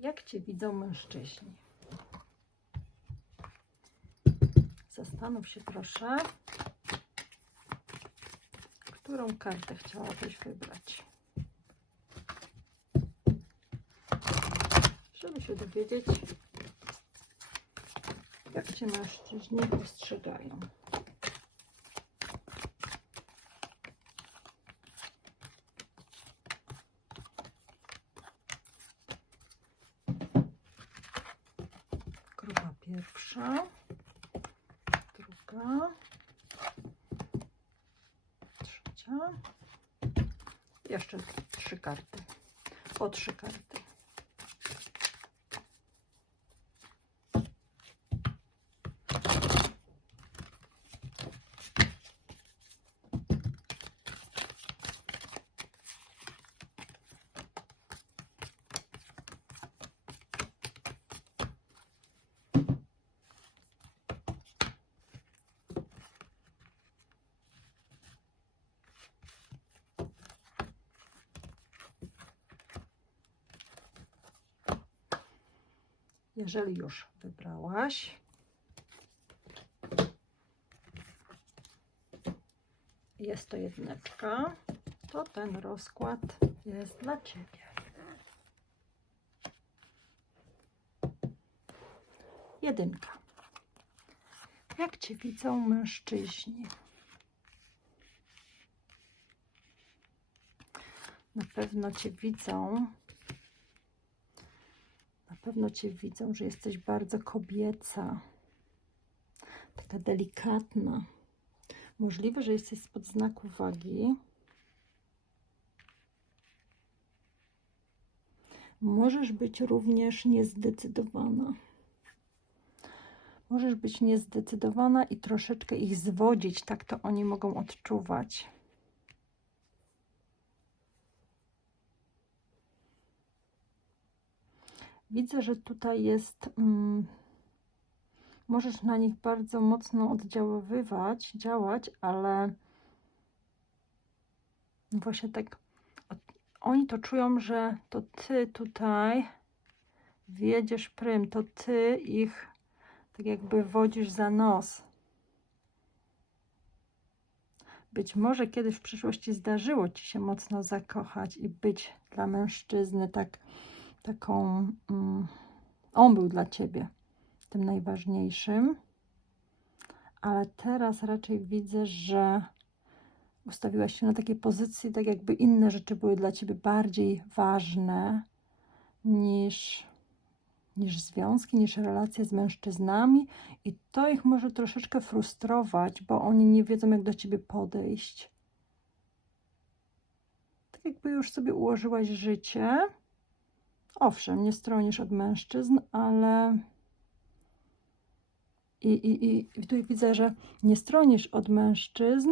Jak Cię widzą mężczyźni? Zastanów się proszę, którą kartę chciałabyś wybrać. Żeby się dowiedzieć, jak Cię mężczyźni postrzegają. Jeszcze trzy karty. Po trzy karty. Jeżeli już wybrałaś, jest to jedyneczka, to ten rozkład jest dla Ciebie. Jedynka. Jak Cię widzą mężczyźni? Na pewno Cię widzą pewno Cię widzą, że jesteś bardzo kobieca, taka delikatna. Możliwe, że jesteś spod znaku wagi. Możesz być również niezdecydowana. Możesz być niezdecydowana i troszeczkę ich zwodzić, tak to oni mogą odczuwać. Widzę, że tutaj jest. Mm, możesz na nich bardzo mocno oddziaływać, działać, ale właśnie tak. Oni to czują, że to ty tutaj wiedziesz prym, to ty ich tak jakby wodzisz za nos. Być może kiedyś w przyszłości zdarzyło ci się mocno zakochać i być dla mężczyzny tak taką. Mm, on był dla ciebie tym najważniejszym, ale teraz raczej widzę, że ustawiłaś się na takiej pozycji, tak jakby inne rzeczy były dla ciebie bardziej ważne niż, niż związki, niż relacje z mężczyznami, i to ich może troszeczkę frustrować, bo oni nie wiedzą, jak do ciebie podejść. Tak jakby już sobie ułożyłaś życie Owszem, nie stronisz od mężczyzn, ale i, i, i tutaj widzę, że nie stronisz od mężczyzn,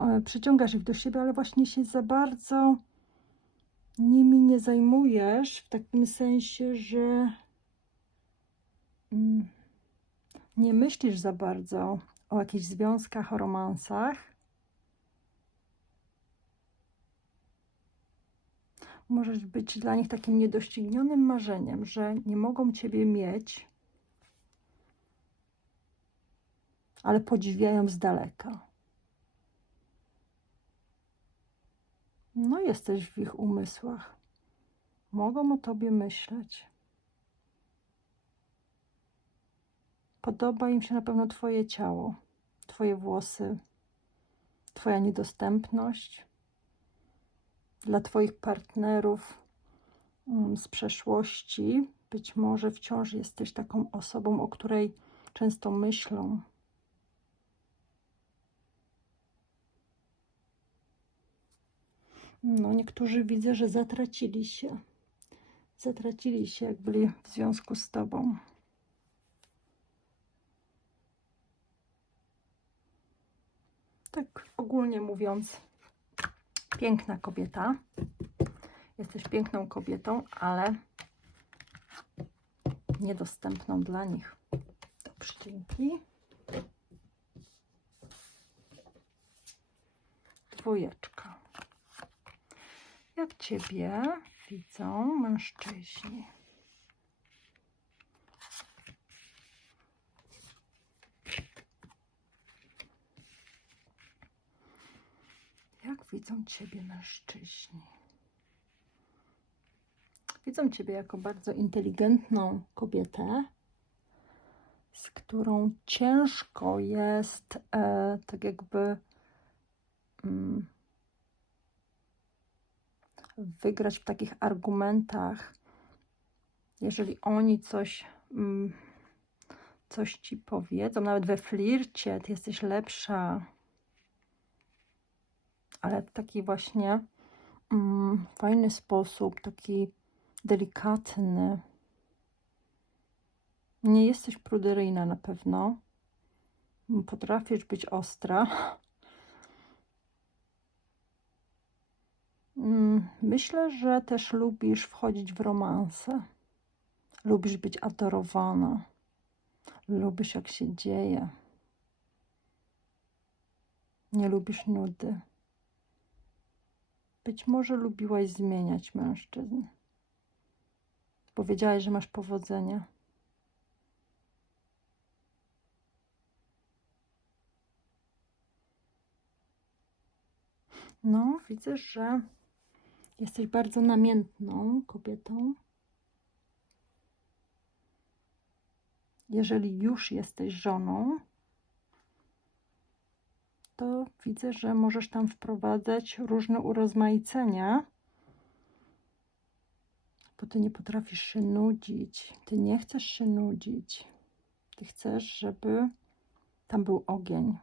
e, przyciągasz ich do siebie, ale właśnie się za bardzo nimi nie zajmujesz, w takim sensie, że mm, nie myślisz za bardzo o jakichś związkach, o romansach. Możesz być dla nich takim niedoścignionym marzeniem, że nie mogą Ciebie mieć, ale podziwiają z daleka. No, jesteś w ich umysłach. Mogą o Tobie myśleć. Podoba im się na pewno Twoje ciało, Twoje włosy, Twoja niedostępność dla Twoich partnerów mm, z przeszłości. Być może wciąż jesteś taką osobą, o której często myślą. No, niektórzy widzę, że zatracili się. Zatracili się, jak byli w związku z Tobą. Tak ogólnie mówiąc, piękna kobieta. Jesteś piękną kobietą, ale niedostępną dla nich. Dobrze, dzięki. Dwójeczka. Jak Ciebie widzą mężczyźni? Widzą Ciebie mężczyźni? Widzą Ciebie jako bardzo inteligentną kobietę, z którą ciężko jest e, tak jakby mm, wygrać w takich argumentach, jeżeli oni coś, mm, coś ci powiedzą, nawet we flircie, ty jesteś lepsza, ale w taki właśnie mm, fajny sposób, taki delikatny. Nie jesteś pruderyjna na pewno. Potrafisz być ostra. Mm, Myślę, że też lubisz wchodzić w romanse. Lubisz być adorowana. Lubisz, jak się dzieje. Nie lubisz nudy. Być może lubiłaś zmieniać mężczyzn. Powiedziałaś, że masz powodzenie. No, widzę, że jesteś bardzo namiętną kobietą. Jeżeli już jesteś żoną, to widzę, że możesz tam wprowadzać różne urozmaicenia, bo ty nie potrafisz się nudzić, ty nie chcesz się nudzić. Ty chcesz, żeby tam był ogień.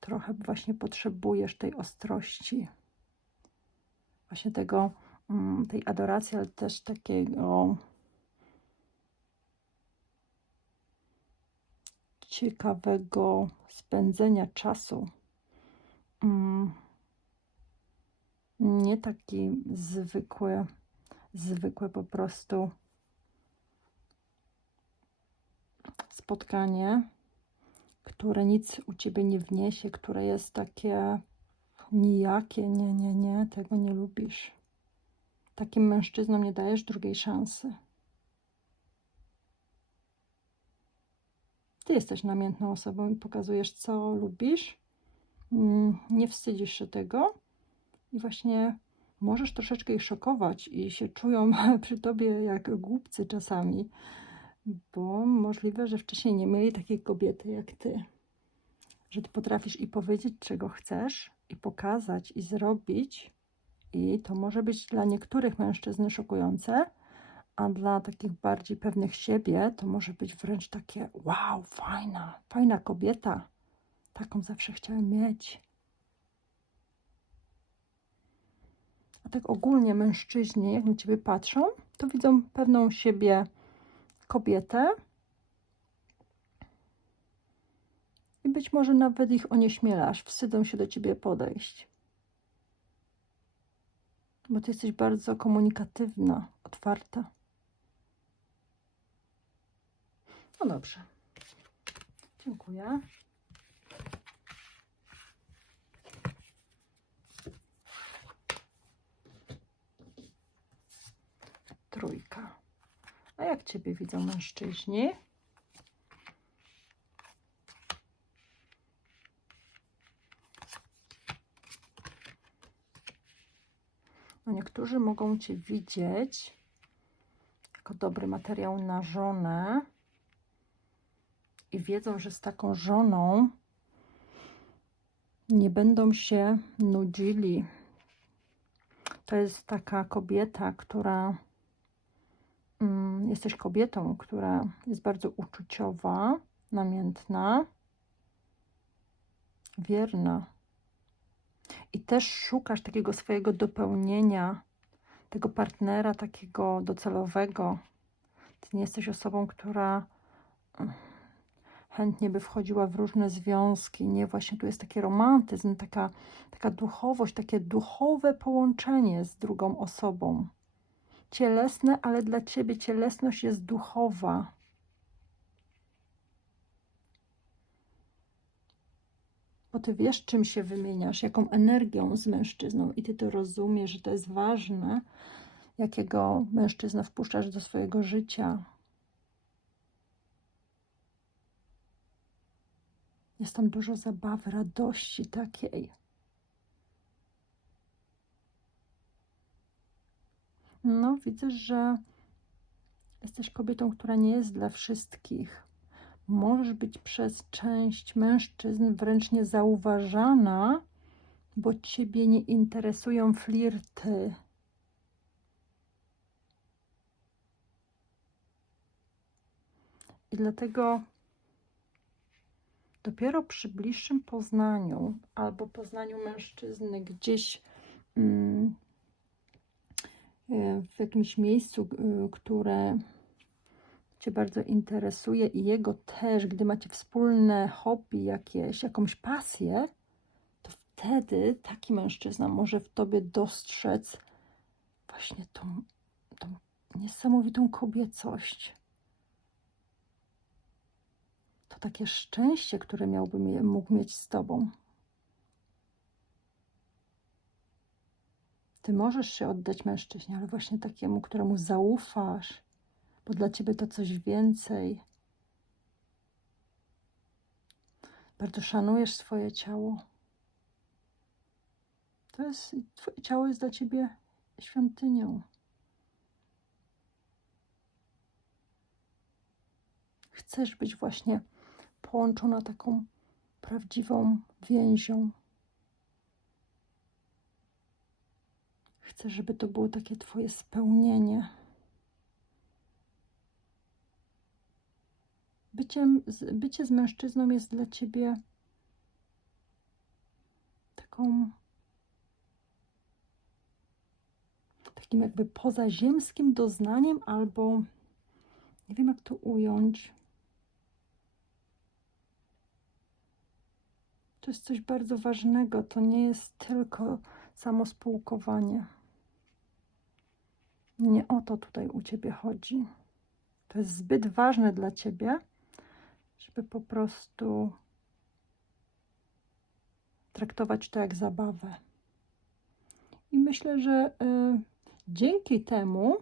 Trochę właśnie potrzebujesz tej ostrości, właśnie tego, mm, tej adoracji, ale też takiego ciekawego spędzenia czasu. Mm, Nie taki zwykły, zwykłe po prostu spotkanie, które nic u ciebie nie wniesie, które jest takie nijakie. Nie, nie, nie, tego nie lubisz. Takim mężczyznom nie dajesz drugiej szansy. Ty jesteś namiętną osobą i pokazujesz, co lubisz. Mm, Nie wstydzisz się tego i właśnie możesz troszeczkę ich szokować i się czują przy tobie jak głupcy czasami, bo możliwe, że wcześniej nie mieli takiej kobiety jak ty. Że ty potrafisz i powiedzieć, czego chcesz, i pokazać, i zrobić. I to może być dla niektórych mężczyzn szokujące, a dla takich bardziej pewnych siebie to może być wręcz takie wow, fajna, fajna kobieta. Taką zawsze chciałem mieć. A tak ogólnie mężczyźni, jak na ciebie patrzą, to widzą pewną siebie kobietę i być może nawet ich onieśmielasz, wstydzą się do ciebie podejść. Bo ty jesteś bardzo komunikatywna, otwarta. No dobrze. Dziękuję. Trójka. A jak Ciebie widzą mężczyźni? No niektórzy mogą Cię widzieć jako dobry materiał na żonę i wiedzą, że z taką żoną nie będą się nudzili. To jest taka kobieta, która mm, jesteś kobietą, która jest bardzo uczuciowa, namiętna, wierna. I też szukasz takiego swojego dopełnienia, tego partnera takiego docelowego. Ty nie jesteś osobą, która mm, chętnie by wchodziła w różne związki. Nie, właśnie tu jest taki romantyzm, taka, taka duchowość, takie duchowe połączenie z drugą osobą. Cielesne, ale dla ciebie cielesność jest duchowa. Bo ty wiesz, czym się wymieniasz, jaką energią z mężczyzną, i ty to rozumiesz, że to jest ważne, jakiego mężczyznę wpuszczasz do swojego życia. Jest tam dużo zabawy, radości takiej. No, widzę, że jesteś kobietą, która nie jest dla wszystkich. Możesz być przez część mężczyzn wręcz niezauważana, bo ciebie nie interesują flirty. I dlatego dopiero przy bliższym poznaniu albo poznaniu mężczyzny gdzieś mm, y, w jakimś miejscu, y, które Cię bardzo interesuje i jego też, gdy macie wspólne hobby jakieś, jakąś pasję, to wtedy taki mężczyzna może w Tobie dostrzec właśnie tą, tą niesamowitą kobiecość. To takie szczęście, które miałby mie- mógł mieć z Tobą. Ty możesz się oddać mężczyźnie, ale właśnie takiemu, któremu zaufasz, bo dla ciebie to coś więcej. Bardzo szanujesz swoje ciało. To jest, twoje ciało jest dla ciebie świątynią. Chcesz być właśnie połączona taką prawdziwą więzią. Chcę, żeby to było takie Twoje spełnienie. Byciem, z- bycie z mężczyzną jest dla Ciebie taką takim jakby pozaziemskim doznaniem albo nie wiem jak to ująć. To jest coś bardzo ważnego. To nie jest tylko samo spółkowanie. Nie o to tutaj u ciebie chodzi. To jest zbyt ważne dla ciebie, żeby po prostu traktować to jak zabawę. I myślę, że y, dzięki temu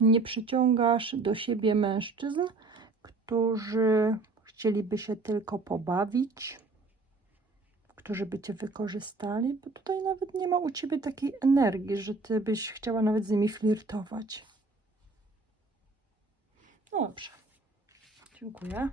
nie przyciągasz do siebie mężczyzn, którzy chcieliby się tylko pobawić, którzy by cię wykorzystali, bo tutaj nawet nie ma u ciebie takiej energii, że ty byś chciała nawet z nimi flirtować. No dobrze. Dziękuję.